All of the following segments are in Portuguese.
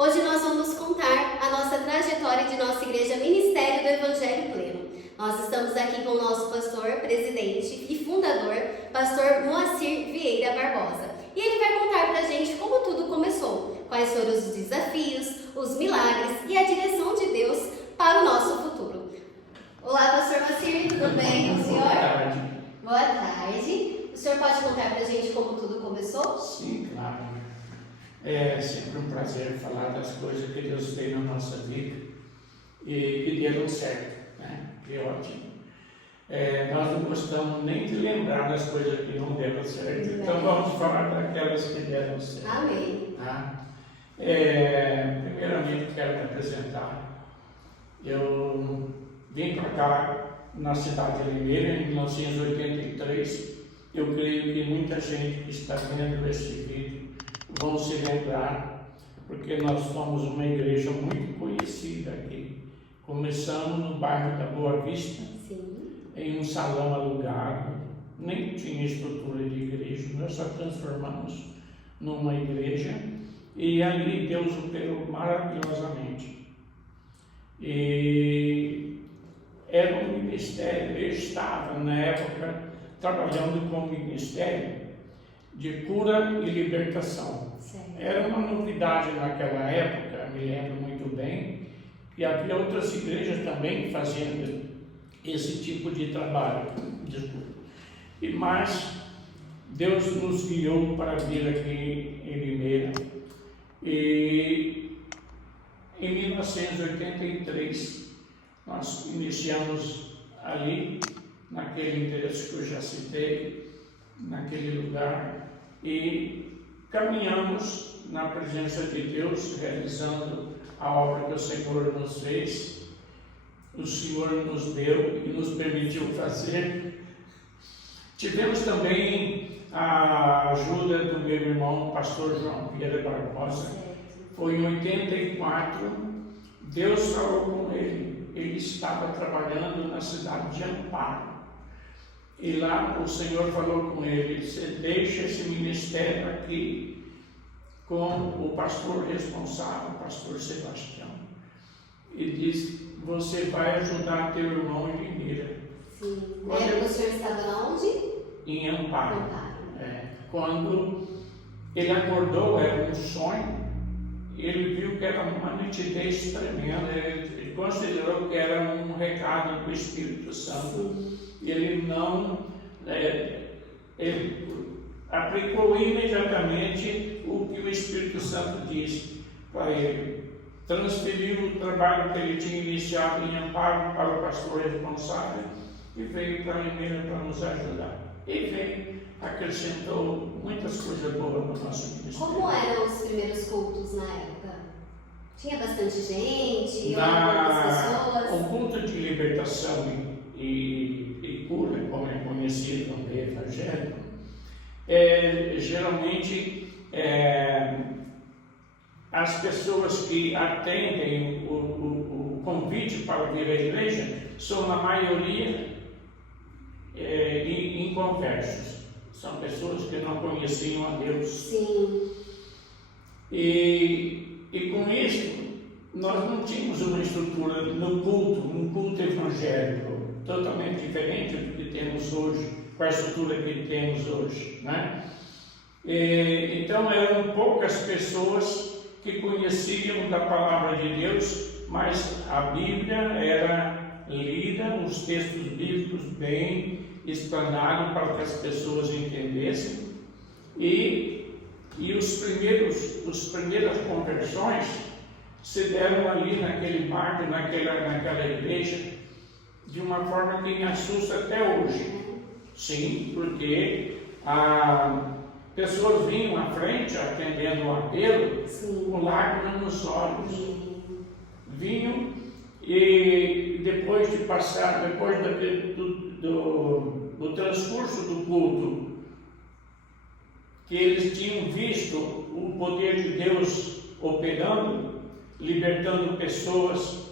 Hoje nós vamos contar a nossa trajetória de nossa igreja Ministério do Evangelho Pleno. Nós estamos aqui com o nosso pastor, presidente e fundador, pastor Moacir Vieira Barbosa. E ele vai contar pra gente como tudo começou, quais foram os desafios, os milagres e a direção de Deus para o nosso futuro. Olá, pastor Moacir, tudo bem com o senhor? Boa tarde. Boa tarde. O senhor pode contar pra gente como tudo começou? Sim, claro. É sempre um prazer falar das coisas que Deus fez na nossa vida e que deram certo, né? Que ótimo. Nós não gostamos nem de lembrar das coisas que não deram certo, então vamos falar daquelas que deram certo. Amém. Tá? Primeiramente quero me apresentar. Eu vim para cá na cidade de Limeira em 1983. Eu creio que muita gente que está vendo esse vídeo vão se lembrar, porque nós somos uma igreja muito conhecida aqui. Começamos no bairro da Boa Vista, Sim. em um salão alugado, nem tinha estrutura de igreja, nós só transformamos numa igreja e ali Deus operou maravilhosamente. E era um ministério, eu estava na época trabalhando com o ministério de cura e libertação. Certo. Era uma novidade naquela época, me lembro muito bem, que havia outras igrejas também fazendo esse tipo de trabalho. Mas Deus nos guiou para vir aqui em Limeira. E em 1983 nós iniciamos ali, naquele endereço que eu já citei, naquele lugar, e caminhamos na presença de Deus, realizando a obra que o Senhor nos fez, o Senhor nos deu e nos permitiu fazer. Tivemos também a ajuda do meu irmão, pastor João Vieira Barbosa. Foi em 84, Deus falou com ele. Ele estava trabalhando na cidade de Amparo. E lá o Senhor falou com ele: você deixa esse ministério aqui com o pastor responsável, o pastor Sebastião. E diz: você vai ajudar teu irmão em Limeira. Sim. O senhor estava onde? Em Amparo. Amparo. Quando ele acordou, era um sonho, ele viu que era uma nitidez tremenda, ele considerou que era um recado do Espírito Santo. Sim. Ele não, ele aplicou imediatamente o que o Espírito Santo disse para ele. Transferiu o trabalho que ele tinha iniciado em Amparo para o pastor responsável e veio para Limeira para nos ajudar. E veio, acrescentou muitas coisas boas no nosso ministério. Como eram os primeiros cultos na época? Tinha bastante gente? Algumas pessoas? O culto de libertação e cura, como é conhecido no meio evangélico, geralmente as pessoas que atendem o convite para vir à igreja são, na maioria, inconversos. São pessoas que não conheciam a Deus. Sim. E com isso, nós não tínhamos uma estrutura no culto, um culto evangélico totalmente diferente do que temos hoje, com a estrutura que temos hoje, né? Então eram poucas pessoas que conheciam da palavra de Deus, mas a Bíblia era lida, os textos bíblicos bem explanados para que as pessoas entendessem, e as primeiras conversões se deram ali naquele marco, naquela igreja, de uma forma que me assusta até hoje. Sim, porque pessoas vinham à frente atendendo o apelo, com lágrimas nos olhos. Vinham e depois de passar, do transcurso do culto, que eles tinham visto o poder de Deus operando, libertando pessoas,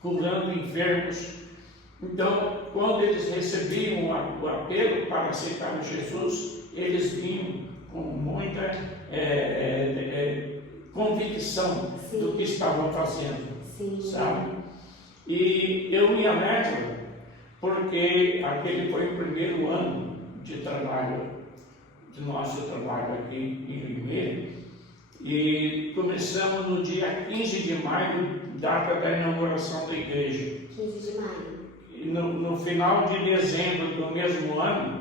curando enfermos. Então, quando eles recebiam o apelo para aceitar o Jesus, eles vinham com muita convicção Sim. do que estavam fazendo, Sim. sabe? E eu me alegro porque aquele foi o primeiro ano de trabalho, de nosso trabalho aqui em Limeira, e começamos no dia 15 de maio, data da inauguração da igreja. 15 de maio. E no final de dezembro do mesmo ano,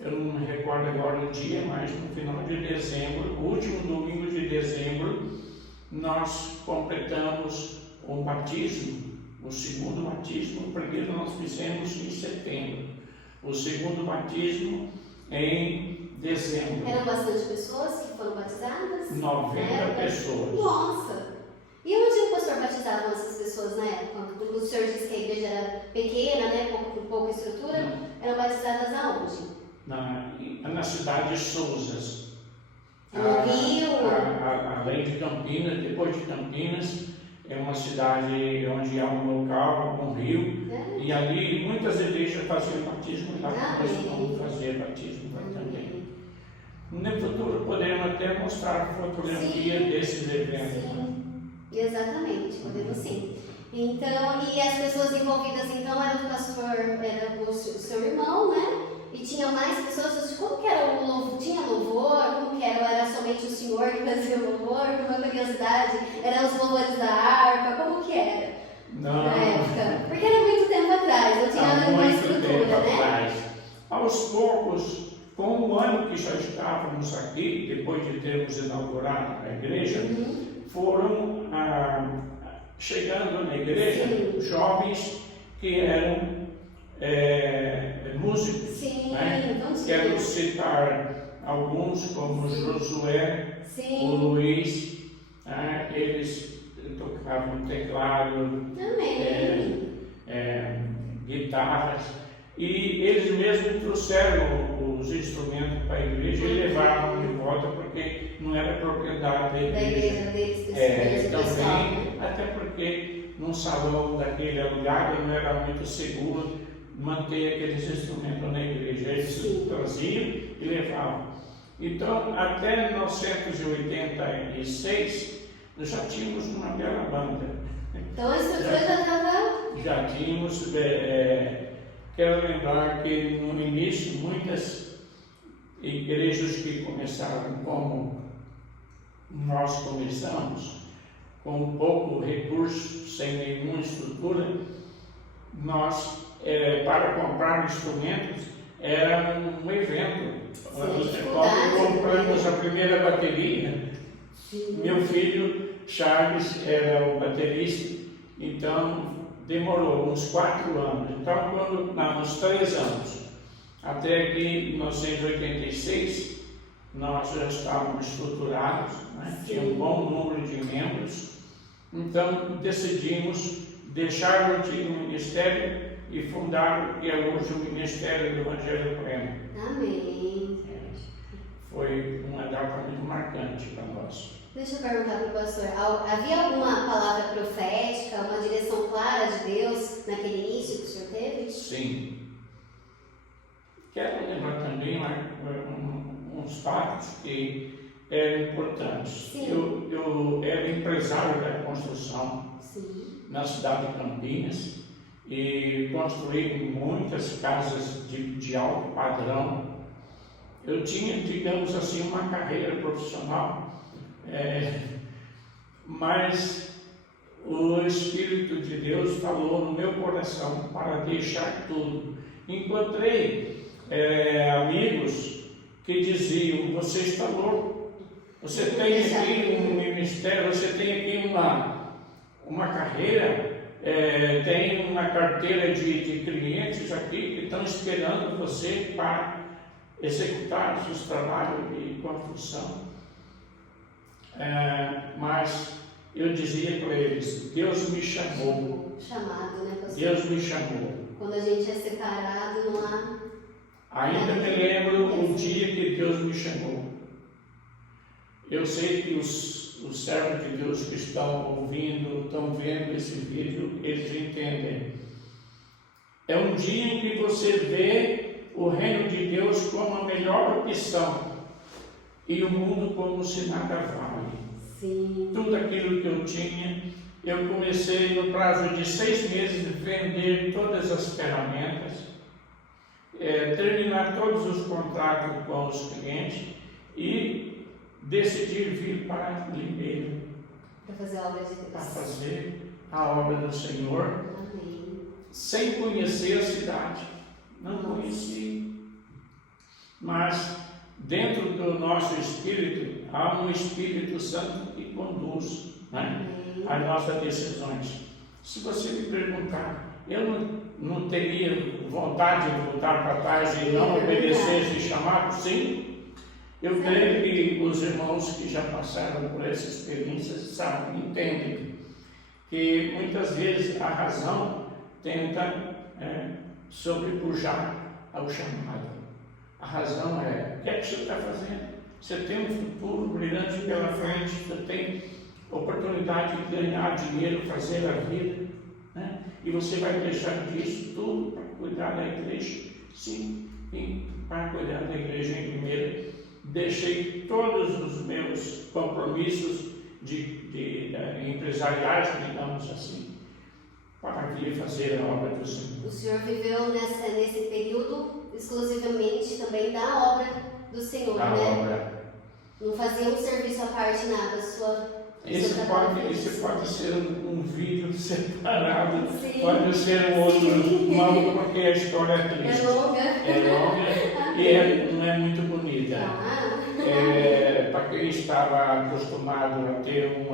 eu não me recordo agora o dia, mas no final de dezembro, o último domingo de dezembro, nós completamos o batismo, o segundo batismo. O primeiro nós fizemos em setembro, o segundo batismo em dezembro. Eram bastante pessoas que foram batizadas? 90 pessoas. Nossa! E onde o pastor batizava essas pessoas na época? O senhor disse que a igreja era pequena, né, com pouca estrutura. Eram batizadas aonde? Na cidade de Souzas. No Rio? Além de Campinas, depois de Campinas, é uma cidade onde há um local, um rio, e ali muitas igrejas faziam batismo, lá nós vamos fazer batismo lá também. No futuro podemos até mostrar fotografia desses eventos. Sim, exatamente, podemos sim. Então, e as pessoas envolvidas então eram o pastor, era o seu irmão, né? E tinha mais pessoas. Como que era o louvor? Tinha louvor? Como que era? Ou era somente o senhor que fazia o louvor? Uma curiosidade, eram os louvores da harpa? Como que era? Não, na época? Porque era muito tempo atrás, eu tinha uma estrutura, né? Atrás. Aos poucos, com o ano que já estávamos aqui, depois de termos inaugurado a igreja, foram chegando na igreja jovens que eram músicos. Sim, né? então Quero citar alguns, como Josué, sim. o Luiz, eles tocavam teclado, guitarras, e eles mesmos trouxeram os instrumentos para a igreja e levaram de volta, porque não era propriedade da igreja. Também, até porque num salão daquele alugado não era muito seguro manter aqueles instrumentos na igreja. Eles traziam e levavam. Então, até 1986, nós já tínhamos uma bela banda. Então a estrutura já estava... Já tínhamos. Quero lembrar que no início, muitas igrejas que começaram como nós começamos, com pouco recurso, sem nenhuma estrutura, nós, para comprar instrumentos, era um evento. Quando compramos a primeira bateria, meu filho Charles era o baterista, então demorou uns 4 anos. Então, uns 3 anos, até que em 1986, nós já estávamos estruturados, né? Tinha um bom número de membros. Então, decidimos deixar o antigo ministério e fundar o que é hoje o Ministério do Evangelho Pleno. Amém. Foi uma data muito marcante para nós. Deixa eu perguntar para o pastor, havia alguma palavra profética, uma direção clara de Deus naquele início que o senhor teve? Sim. Quero lembrar também uns fatos que eram importantes. Eu era empresário da construção na cidade de Campinas e construí muitas casas de alto padrão. Eu tinha, digamos assim, uma carreira profissional, mas o Espírito de Deus falou no meu coração para deixar tudo. Encontrei amigos que diziam: você está louco, você tem aqui um ministério, você tem aqui uma carreira, tem uma carteira de clientes aqui que estão esperando você para executar os seus trabalhos de construção. Mas eu dizia para eles: Deus me chamou. Chamado, né, pastor? Deus me chamou. Quando a gente é separado, não há... Ainda me lembro o dia que Deus me chamou. Eu sei que os servos de Deus que estão ouvindo, estão vendo esse vídeo, eles entendem. É um dia em que você vê o reino de Deus como a melhor opção e o mundo como se nada vale. Sim. Tudo aquilo que eu tinha, eu comecei no prazo de 6 meses a vender todas as ferramentas, terminar todos os contratos com os clientes e decidir vir para Limeira Para fazer a obra de Deus. para fazer a obra do Senhor, Amém. sem conhecer a cidade. Não conheci. Mas dentro do nosso espírito há um Espírito Santo que conduz, né, as nossas decisões. Se você me perguntar, eu não teria vontade de voltar para trás e não obedecer esse chamado? Sim. Eu creio que os irmãos que já passaram por essa experiência sabem, entendem que muitas vezes a razão tenta sobrepujar ao chamado. A razão é: o que é que você está fazendo? Você tem um futuro brilhante pela frente, você tem oportunidade de ganhar dinheiro, fazer a vida, né? E você vai deixar disso tudo para cuidar da igreja? Sim, e para cuidar da igreja em Limeira, deixei todos os meus compromissos empresariais, digamos assim, para vir fazer a obra do Senhor. O senhor viveu nesse período exclusivamente também da obra do Senhor, Da né? obra. Não fazia um serviço à parte, nada. Esse pode ser um vídeo separado, Sim. pode ser um outro, porque a história é triste. É longa. É longa e não é muito bonita. Para quem estava acostumado a ter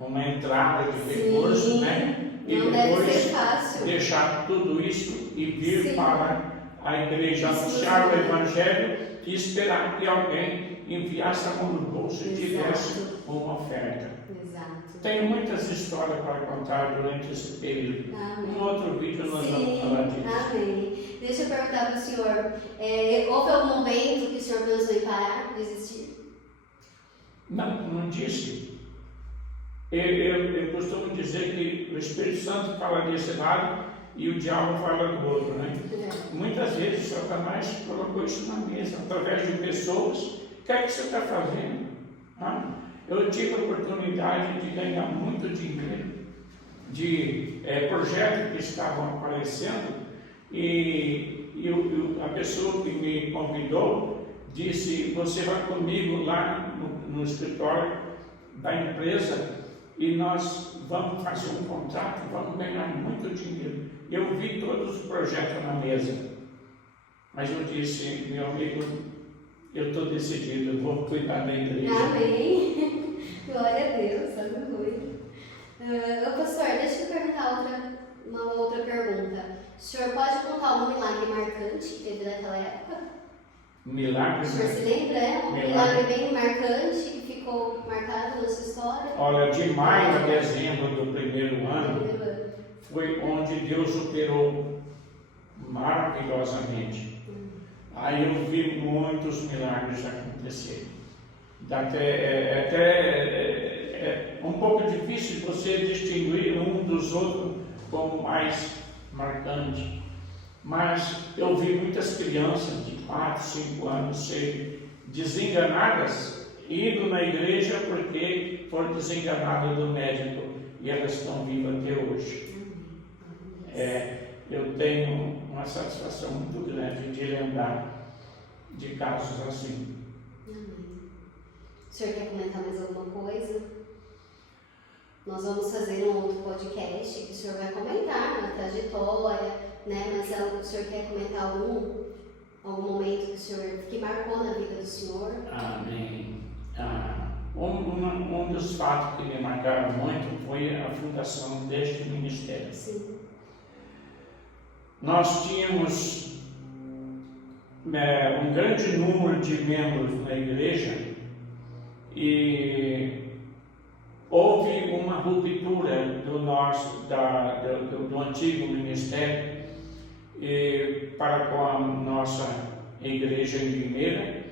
uma entrada de recursos, né? E Não deve depois ser fácil. deixar tudo isso e vir Sim. para a igreja anunciar o Evangelho e esperar que alguém enviasse a mão no bolso e tivesse uma oferta. Exato. Tenho muitas histórias para contar durante esse período. Amém. No outro vídeo nós vamos falar disso. Amém. Deixa eu perguntar para o senhor, houve algum momento que o senhor pensou em parar, desistir? Não disse. Eu costumo dizer que o Espírito Santo fala desse lado e o diabo fala do outro, né? Muitas vezes Satanás colocou isso na mesa, através de pessoas. O que é que você está fazendo? Eu tive a oportunidade de ganhar muito dinheiro de projetos que estavam aparecendo e a pessoa que me convidou disse: você vai comigo lá no escritório da empresa e nós vamos fazer um contrato, vamos ganhar muito dinheiro. Eu vi todos os projetos na mesa, mas eu disse: meu amigo, eu estou decidido, eu vou cuidar da igreja. Amém. Glória a Deus, aleluia. Pastor, deixa eu perguntar uma outra pergunta. O senhor pode contar algum milagre marcante que teve naquela época? Milagre? O senhor se lembra? Um milagre bem marcante que ficou marcado na sua história? Olha, de maio a dezembro do primeiro ano foi onde Deus operou maravilhosamente. Aí eu vi muitos milagres acontecerem. É um pouco difícil você distinguir um dos outros como mais marcante. Mas eu vi muitas crianças de 4, 5 anos serem desenganadas, indo na igreja porque foram desenganadas do médico e elas estão vivas até hoje. Eu tenho uma satisfação muito grande de lembrar de casos assim. O senhor quer comentar mais alguma coisa? Nós vamos fazer um outro podcast que o senhor vai comentar na trajetória, né? Mas o senhor quer comentar algum momento que marcou na vida do senhor? Amém. Um dos fatos que me marcaram muito foi a fundação deste ministério. Sim. Nós tínhamos um grande número de membros na igreja e houve uma ruptura do antigo ministério para com a nossa igreja em Limeira,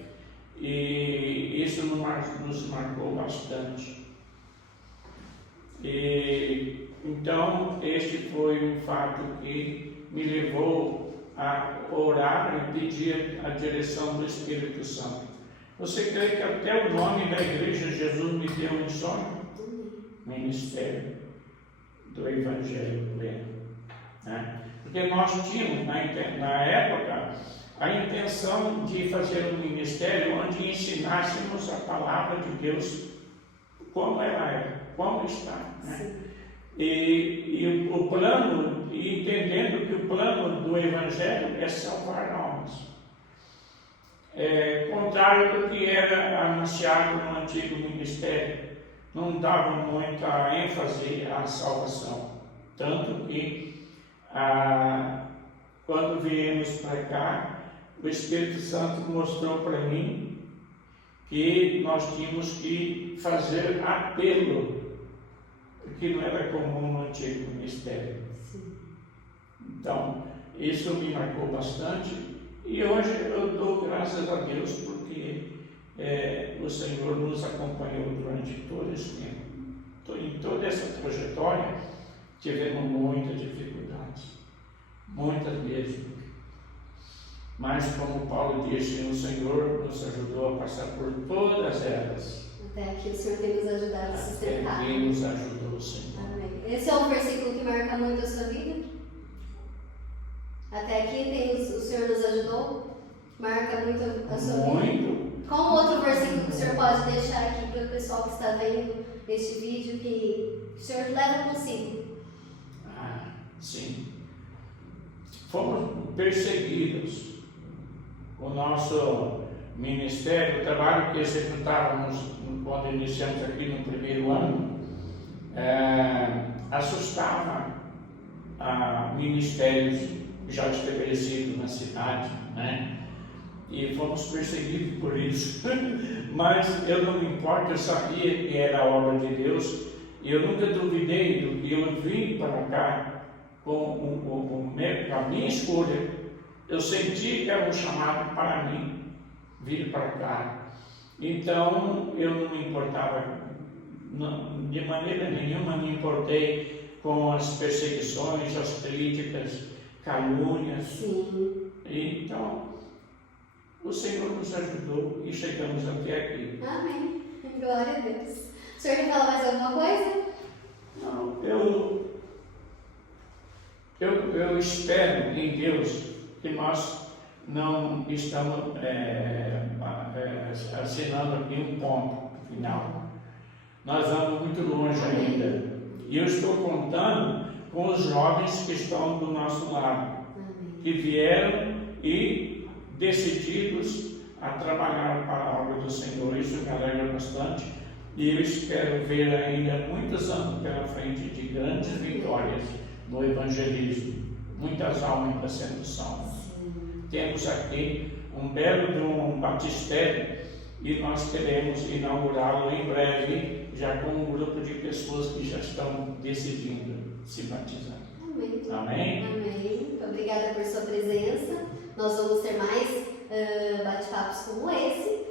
e isso nos marcou bastante. Então, este foi um fato que me levou a orar e pedir a direção do Espírito Santo. Você crê que até o nome da igreja Jesus me deu um sonho? Ministério do Evangelho Pleno. Né? Porque nós tínhamos, na época, a intenção de fazer um ministério onde ensinássemos a palavra de Deus como ela é, como está. Né? E o plano, e entendendo que o plano do Evangelho é salvar almas. Contrário do que era anunciado no antigo ministério, não dava muita ênfase à salvação. Tanto que, quando viemos para cá, o Espírito Santo mostrou para mim que nós tínhamos que fazer apelo, que não era comum no antigo ministério. Então, isso me marcou bastante, e hoje eu dou graças a Deus porque o Senhor nos acompanhou durante todo esse tempo. Em toda essa trajetória, tivemos muitas dificuldades, muitas mesmo. Mas, como Paulo disse, o Senhor nos ajudou a passar por todas elas. Até aqui o Senhor tem nos ajudado a sustentar. Até aqui nos ajudou o Senhor. Amém. Esse é um versículo que marca muito a sua vida? Até aqui o Senhor nos ajudou? Marca muito a sua vida? Muito. Qual outro versículo que o Senhor pode deixar aqui para o pessoal que está vendo este vídeo que o Senhor leva consigo? Sim. Fomos perseguidos. O nosso ministério, o trabalho que executávamos quando iniciamos aqui no primeiro ano, assustava ministérios já estabelecidos na cidade, né? E fomos perseguidos por isso. Mas eu não me importo, eu sabia que era a obra de Deus, e eu nunca duvidei do que eu vim para cá com a minha escolha. Eu senti que era um chamado para mim vir para cá. Então eu não me importava, de maneira nenhuma me importei com as perseguições, as críticas, calúnias. Sim. Então o Senhor nos ajudou e chegamos até aqui. Amém. Glória a Deus. O senhor quer falar mais alguma coisa? Não, eu espero em Deus que nós não estamos assinando aqui um ponto final. Nós vamos muito longe ainda. E eu estou contando com os jovens que estão do nosso lado, que vieram e decididos a trabalhar para a obra do Senhor. Isso me alegra bastante. E eu espero ver ainda muitos anos pela frente de grandes vitórias no evangelismo. Muitas almas ainda sendo salvas. Temos aqui um belo batistério e nós queremos inaugurá-lo em breve, já com um grupo de pessoas que já estão decidindo se batizar. Amém. Amém? Amém. Muito obrigada por sua presença. Nós vamos ter mais bate-papos como esse,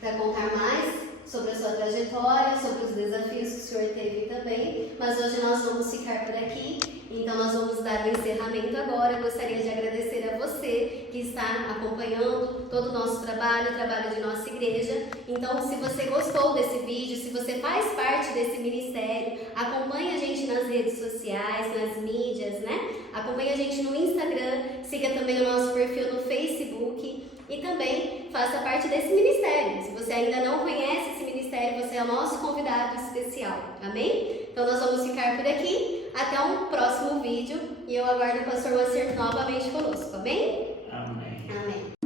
para contar mais sobre a sua trajetória, sobre os desafios que o senhor teve também, mas hoje nós vamos ficar por aqui, então nós vamos dar o encerramento agora. Eu gostaria de agradecer a você que está acompanhando todo o nosso trabalho, o trabalho de nossa igreja. Então, se você gostou desse vídeo, se você faz parte desse ministério, acompanhe a gente nas redes sociais, nas mídias, né? Acompanhe a gente no Instagram, siga também o nosso perfil no Facebook e também faça parte desse ministério. Se você ainda não conhece esse ministério, você é o nosso convidado especial, amém? Então nós vamos ficar por aqui, até um próximo vídeo, e eu aguardo o pastor Moacir novamente conosco, amém? Amém. Amém.